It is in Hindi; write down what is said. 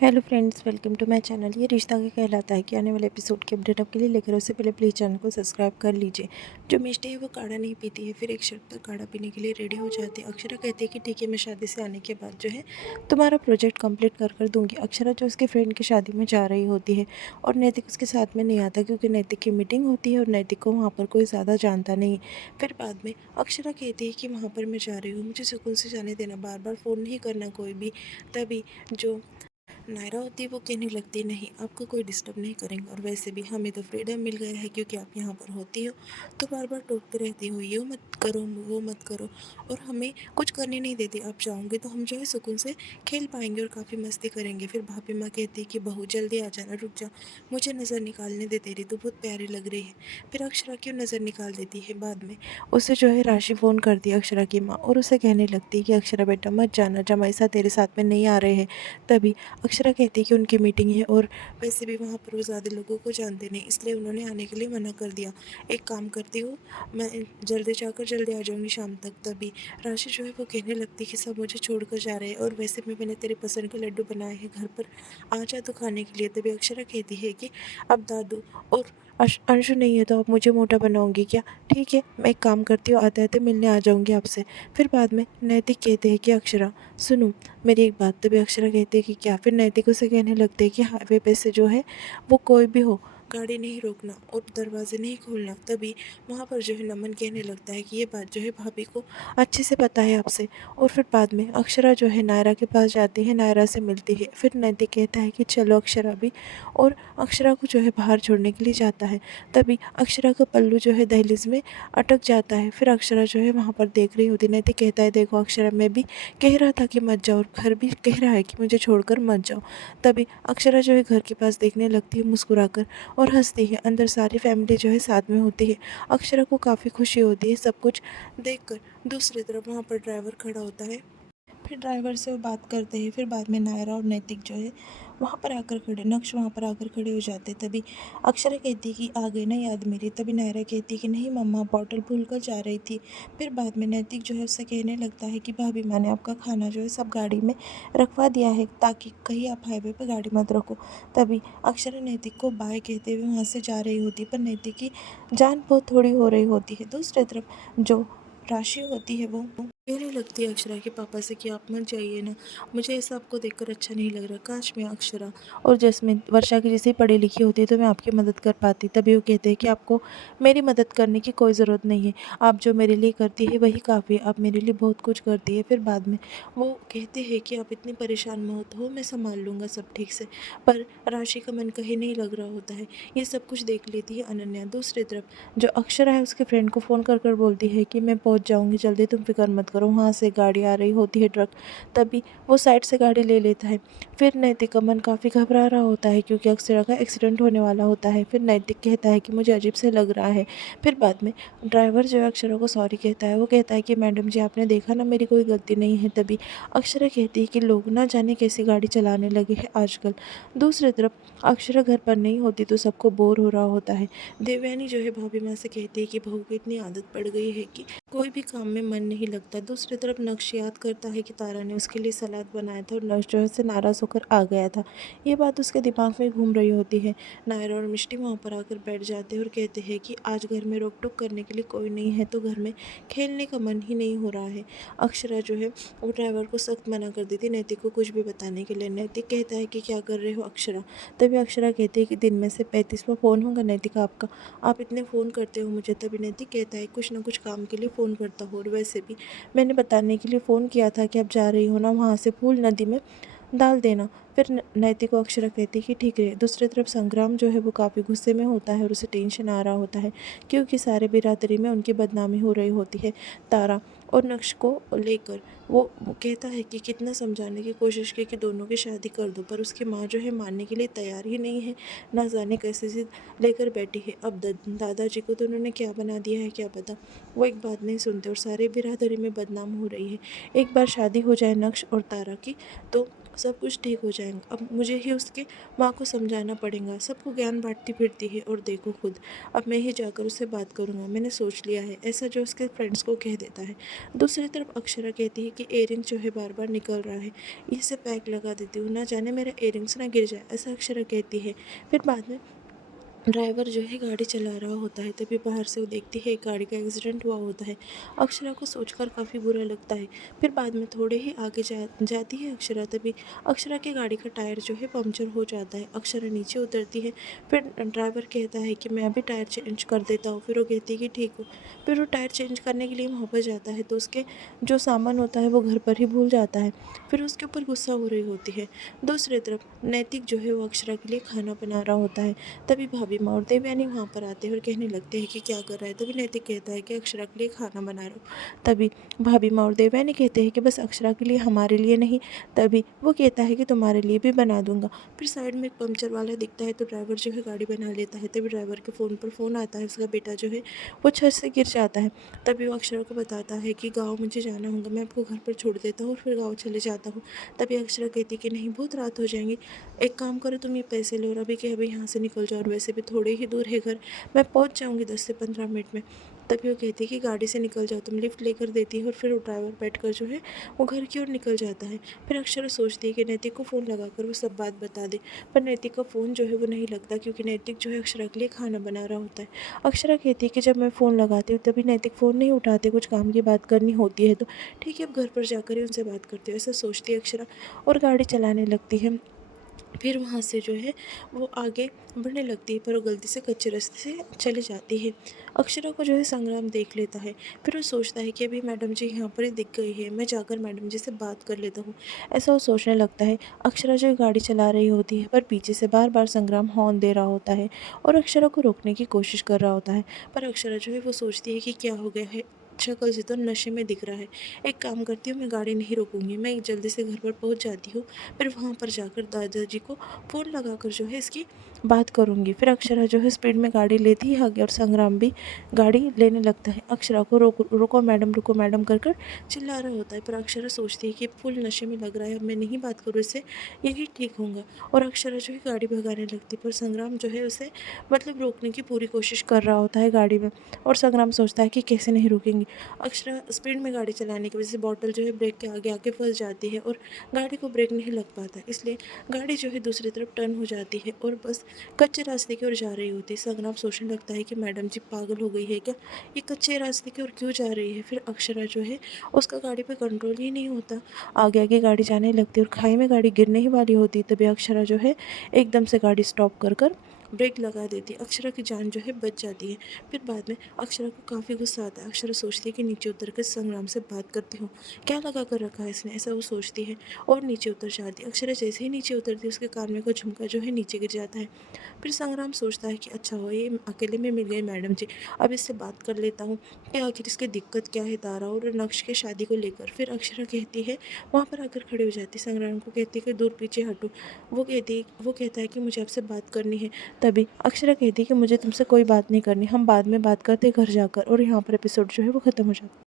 Hello friends, welcome to my channel. ये रिश्ता क्या कहलाता है कि आने वाले एपिसोड के अपडेट आपके लिए लेकर उससे पहले प्लीज़ चैनल को सब्सक्राइब कर लीजिए। जो मिष्टी है वो काढ़ा नहीं पीती है, फिर एक शर्त पर काढ़ा पीने के लिए रेडी हो जाती है। अक्षरा कहती है कि ठीक है, मैं शादी से आने के बाद जो है तुम्हारा प्रोजेक्ट कंप्लीट कर दूंगी। अक्षरा जो उसके फ्रेंड की शादी में जा रही होती है और नैतिक उसके साथ में नहीं आता क्योंकि नैतिक की मीटिंग होती है और नैतिक को वहाँ पर कोई ज़्यादा जानता नहीं। फिर बाद में अक्षरा कहती है कि वहाँ पर मैं जा रही हूँ, मुझे सुकून से जाने देना, बार बार फ़ोन नहीं करना कोई भी। तभी जो नायरा होती है वो कहने लगती नहीं, आपको कोई डिस्टर्ब नहीं करेंगे, और वैसे भी हमें तो फ्रीडम मिल गया है क्योंकि आप यहाँ पर होती हो तो बार बार टोकते रहती हो, ये मत करो वो मत करो, और हमें कुछ करने नहीं देती। आप चाहोगे तो हम जो है सुकून से खेल पाएंगे और काफ़ी मस्ती करेंगे। फिर भाभी माँ कहती है कि बहू जल्दी आ जाना, रुक जा, मुझे नज़र निकालने दे, तेरी तो बहुत प्यारी लग रही है। फिर अक्षरा क्यों नज़र निकाल देती है। बाद में उसे जो है राशि फ़ोन करती है अक्षरा की माँ, और उसे कहने लगती है कि अक्षरा बेटा मत जाना, जमाई साहब तेरे साथ में नहीं आ रहे हैं। तभी अक्षरा कहती है कि उनकी मीटिंग है और वैसे भी वहाँ पर वो ज़्यादा लोगों को जानते नहीं, इसलिए उन्होंने आने के लिए मना कर दिया। एक काम करती हूँ, मैं जल्दी जाकर जल्दी आ जाऊँगी शाम तक। तभी राशि जो है वो कहने लगती है कि सब मुझे छोड़कर जा रहे हैं, और वैसे भी मैंने तेरे पसंद के लड्डू बनाए हैं घर पर, आ जा तो खाने के लिए। तभी अक्षरा कहती है कि अब दादू और अंशु नहीं है तो आप मुझे मोटा बनाओगी क्या? ठीक है, मैं एक काम करती हूँ, आते आते मिलने आ जाऊँगी आपसे। फिर बाद में नैतिक कहते हैं कि अक्षरा सुनो मेरी एक बात। तभी अक्षरा कहती है कि क्या? फिर नैतिक उसे कहने लगते हैं कि हाईवे पे से जो है वो कोई भी हो गाड़ी नहीं रोकना और दरवाजे नहीं खोलना। तभी वहाँ पर जो है नमन कहने लगता है कि ये बात जो है भाभी को अच्छे से पता है आपसे। और फिर बाद में अक्षरा जो है नायरा के पास जाती है, नायरा से मिलती है। फिर नैतिक कहता है कि चलो अक्षरा भी, और अक्षरा को जो है बाहर छोड़ने के लिए जाता है। तभी अक्षरा का पल्लू जो है दहलीज में अटक जाता है। फिर अक्षरा जो है वहाँ पर देख रही होती, नैतिक कहता है देखो अक्षरा, मैं भी कह रहा था कि मत जाओ, और घर भी कह रहा है कि मुझे छोड़कर मत जाओ। तभी अक्षरा जो है घर के पास देखने लगती है मुस्कुराकर और हंसती है। अंदर सारी फैमिली जो है साथ में होती है। अक्षरा को काफ़ी खुशी होती है सब कुछ देखकर। दूसरी तरफ वहाँ पर ड्राइवर खड़ा होता है, फिर ड्राइवर से वो बात करते हैं। फिर बाद में नायरा और नैतिक जो है वहाँ पर आकर खड़े, नक्श वहाँ पर आकर खड़े हो जाते। तभी अक्षरा कहती है कि आ गई ना याद मेरी। तभी नायरा कहती है कि नहीं मम्मा, बॉटल भूल कर जा रही थी। फिर बाद में नैतिक जो है उससे कहने लगता है कि भाभी मैंने आपका खाना जो है सब गाड़ी में रखवा दिया है ताकि कहीं आप हाईवे पर गाड़ी मत रखो। तभी अक्षरा नैतिक को बाय कहते हुए वहाँ से जा रही होती, पर नैतिक की जान बहुत थोड़ी हो रही होती है। दूसरी तरफ जो राशि होती है वो कहने लगती है अक्षरा के पापा से कि आप मत जाइए ना, मुझे ऐसा आपको देखकर अच्छा नहीं लग रहा। काश मैं अक्षरा और जैस्मिन वर्षा की जैसी पढ़ी लिखी होती है तो मैं आपकी मदद कर पाती। तभी वो कहते हैं कि आपको मेरी मदद करने की कोई ज़रूरत नहीं है, आप जो मेरे लिए करती है वही काफ़ी है, आप मेरे लिए बहुत कुछ करती है। फिर बाद में वो कहते हैं कि आप इतनी परेशान मत हो, मैं संभाल लूँगा सब ठीक से। पर राशि का मन कहीं नहीं लग रहा होता है। ये सब कुछ देख लेती है अनन्या। दूसरी तरफ जो अक्षरा है उसके फ्रेंड को फ़ोन कर बोलती है कि मैं पहुंच जाऊंगी जल्दी, तुम फिक्र मत करो। वहाँ से गाड़ी आ रही होती है, ट्रक। तभी वो साइड से गाड़ी ले लेता है। फिर नैतिक का मन काफ़ी घबरा रहा होता है क्योंकि अक्षरा का एक्सीडेंट होने वाला होता है। फिर नैतिक कहता है कि मुझे अजीब से लग रहा है। फिर बाद में ड्राइवर जो है अक्षरा को सॉरी कहता है। वो कहता है कि मैडम जी आपने देखा ना, मेरी कोई गलती नहीं है। तभी अक्षरा कहती है कि लोग ना जाने कैसी गाड़ी चलाने लगे हैं आजकल। दूसरी तरफ अक्षरा घर पर नहीं होती तो सबको बोर हो रहा होता है। देवयानी जो है भाभी माँ से कहती है कि बहू को इतनी आदत पड़ गई है कि कोई भी काम में मन नहीं लगता। दूसरी तरफ नक्श याद करता है कि तारा ने उसके लिए सलाद बनाया था और नक्श जो है उससे नाराज़ होकर आ गया था। ये बात उसके दिमाग में घूम रही होती है। नायरा और मिष्टी वहाँ पर आकर बैठ जाते हैं और कहते हैं कि आज घर में रोक टोक करने के लिए कोई नहीं है तो घर में खेलने का मन ही नहीं हो रहा है। अक्षरा जो है वो ड्राइवर को सख्त मना कर देती नैतिक को कुछ भी बताने के लिए। नैतिक कहता है कि क्या कर रहे हो अक्षरा। तभी अक्षरा कहती है कि दिन में से 35वां फ़ोन होगा नैतिक आपका, आप इतने फ़ोन करते हो मुझे। तभी नैतिक कहता है कुछ ना कुछ काम के लिए फ़ोन करता हो, और वैसे भी मैंने बताने के लिए फ़ोन किया था कि आप जा रही हो ना वहाँ से फूल नदी में डाल देना। फिर नैतिक को अक्षरा कहती है कि ठीक है। दूसरी तरफ संग्राम जो है वो काफ़ी गुस्से में होता है और उसे टेंशन आ रहा होता है क्योंकि सारे बिरादरी में उनकी बदनामी हो रही होती है तारा और नक्श को लेकर। वो कहता है कि कितना समझाने की कोशिश की कि दोनों की शादी कर दो, पर उसकी माँ जो है मानने के लिए तैयार ही नहीं है। ना जाने कैसे जिद लेकर बैठी है। अब दादाजी को तो उन्होंने क्या बना दिया है क्या पता। वो एक बात नहीं सुनते और सारे बिरादरी में बदनाम हो रही है। एक बार शादी हो जाए नक्श और तारा की तो सब कुछ ठीक हो जाएगा। अब मुझे ही उसके माँ को समझाना पड़ेगा। सबको ज्ञान बाँटती फिरती है और देखो खुद, अब मैं ही जाकर उससे बात करूँगा, मैंने सोच लिया है। ऐसा जो उसके फ्रेंड्स को कह देता है। दूसरी तरफ अक्षरा कहती है कि इयररिंग जो है बार-बार निकल रहा है, इसे पैक लगा देती हूँ, ना जाने मेरा इयररिंग्स ना गिर जाए, ऐसा अक्षरा कहती है। फिर बाद में ड्राइवर जो है गाड़ी चला रहा होता है, तभी बाहर से वो देखती है एक गाड़ी का एक्सीडेंट हुआ होता है। अक्षरा को सोचकर काफ़ी बुरा लगता है। फिर बाद में थोड़े ही आगे जाती है अक्षरा, तभी अक्षरा की गाड़ी का टायर जो है पंक्चर हो जाता है। अक्षरा नीचे उतरती है। फिर ड्राइवर कहता है कि मैं अभी टायर चेंज कर देता हूँ। फिर वो कहती है कि ठीक हो। फिर वो टायर चेंज करने के लिए वहाँ पर जाता है, तो उसके जो सामान होता है वो घर पर ही भूल जाता है। फिर उसके ऊपर गुस्सा हो रही होती है। दूसरी तरफ नैतिक जो है वो अक्षरा के लिए खाना बना रहा होता है। तभी भाभी माँ और देवयानी वहाँ पर आते हैं और कहने लगते हैं कि क्या कर रहा है। तभी नैतिक कहता है कि अक्षरा के लिए खाना बना रहा हूँ। तभी भाभी माँ और देवयानी कहते हैं कि बस अक्षरा के लिए, हमारे लिए नहीं। तभी वो कहता है कि तुम्हारे लिए भी बना दूंगा। फिर साइड में एक पंक्चर वाला दिखता है, तो ड्राइवर जो है गाड़ी बना लेता है। तभी ड्राइवर के फ़ोन पर फ़ोन आता है, उसका बेटा जो है वो छत से गिर जाता है। तभी वो अक्षरा को बताता है कि गाँव मुझे जाना होगा, मैं आपको घर पर छोड़ देता हूँ और फिर गाँव चले जाता हूँ। तभी अक्षरा कहती है कि नहीं, बहुत रात हो जाएंगी, एक काम करो, तुम ये पैसे लो और अभी के अभी यहाँ से निकल जाओ, और वैसे भी थोड़े ही दूर है घर, मैं पहुँच जाऊँगी 10 से 15 मिनट में। तभी वो कहती है कि गाड़ी से निकल जाओ, तुम लिफ्ट लेकर देती है और फिर वो ड्राइवर बैठकर जो है वो घर की ओर निकल जाता है। फिर अक्षरा सोचती है कि नैतिक को फ़ोन लगाकर वो सब बात बता दे, पर नैतिक का फ़ोन जो है वो नहीं लगता, क्योंकि नैतिक जो है अक्षरा के लिए खाना बना रहा होता है। अक्षरा कहती है कि जब मैं फ़ोन लगाती हूँ तभी नैतिक फ़ोन नहीं उठाते, कुछ काम की बात करनी होती है तो ठीक है, अब घर पर जाकर ही उनसे बात करती हूँ, ऐसा सोचती है अक्षरा और गाड़ी चलाने लगती है। फिर वहाँ से जो है वो आगे बढ़ने लगती है, पर वो गलती से कच्चे रास्ते से चली जाती है। अक्षरा को जो है संग्राम देख लेता है। फिर वो सोचता है कि अभी मैडम जी यहाँ पर ही दिख गई है, मैं जाकर मैडम जी से बात कर लेता हूँ, ऐसा वो सोचने लगता है। अक्षरा जो है गाड़ी चला रही होती है, पर पीछे से बार बार संग्राम हॉर्न दे रहा होता है और अक्षरा को रोकने की कोशिश कर रहा होता है। पर अक्षरा जो है वो सोचती है कि क्या हो गया है, शक्ल से तो नशे में दिख रहा है। एक काम करती हूँ, मैं गाड़ी नहीं रोकूंगी, मैं जल्दी से घर पर पहुँच जाती हूँ। फिर वहाँ पर जाकर दादाजी को फ़ोन लगाकर जो है इसकी बात करूँगी। फिर अक्षरा जो है स्पीड में गाड़ी लेती है आगे और संग्राम भी गाड़ी लेने लगता है। अक्षरा को रुको मैडम कर कर चिल्ला रहा होता है, पर अक्षरा सोचती है कि फुल नशे में लग रहा है, अब मैं नहीं बात करूँ इससे, यही ठीक होगा। और अक्षरा जो है गाड़ी भगाने लगती है, पर संग्राम जो है उसे मतलब रोकने की पूरी कोशिश कर रहा होता है गाड़ी में। और संग्राम सोचता है कि कैसे नहीं रुकेंगी। अक्षरा स्पीड में गाड़ी चलाने की वजह से बॉटल जो है ब्रेक के आगे आके फंस जाती है और गाड़ी को ब्रेक नहीं लग पाता, इसलिए गाड़ी जो है दूसरी तरफ टर्न हो जाती है और बस कच्चे रास्ते की ओर जा रही होती है। संग्राम सोचने लगता है कि मैडम जी पागल हो गई है क्या, ये कच्चे रास्ते की ओर क्यों जा रही है। फिर अक्षरा जो है उसका गाड़ी पे कंट्रोल ही नहीं होता, आगे आगे गाड़ी जाने लगती है और खाई में गाड़ी गिरने ही वाली होती है। तभी अक्षरा जो है एकदम से गाड़ी स्टॉप कर ब्रेक लगा देती है। अक्षरा की जान जो है बच जाती है। फिर बाद में अक्षरा को काफ़ी गुस्सा आता है। अक्षरा सोचती है कि नीचे उतर कर संग्राम से बात करती हूँ, क्या लगा कर रखा है इसने, ऐसा वो सोचती है और नीचे उतर जाती है। अक्षरा जैसे ही नीचे उतरती है उसके कान में का झुमका जो है नीचे गिर जाता है। फिर संग्राम सोचता है कि अच्छा हुआ ये अकेले में मिल गई मैडम जी, अब इससे बात कर लेता हूँ कि आखिर इसकी दिक्कत क्या है तारा और नक्श के शादी को लेकर। फिर अक्षरा कहती है, वहाँ पर आकर खड़े हो जाती है, संग्राम को कहती है कि दूर पीछे हटो। वो कहता है कि मुझे आपसे बात करनी है। तभी अक्षरा कहती है कि मुझे तुमसे कोई बात नहीं करनी, हम बाद में बात करते घर जाकर। और यहाँ पर एपिसोड जो है वो ख़त्म हो जाता है।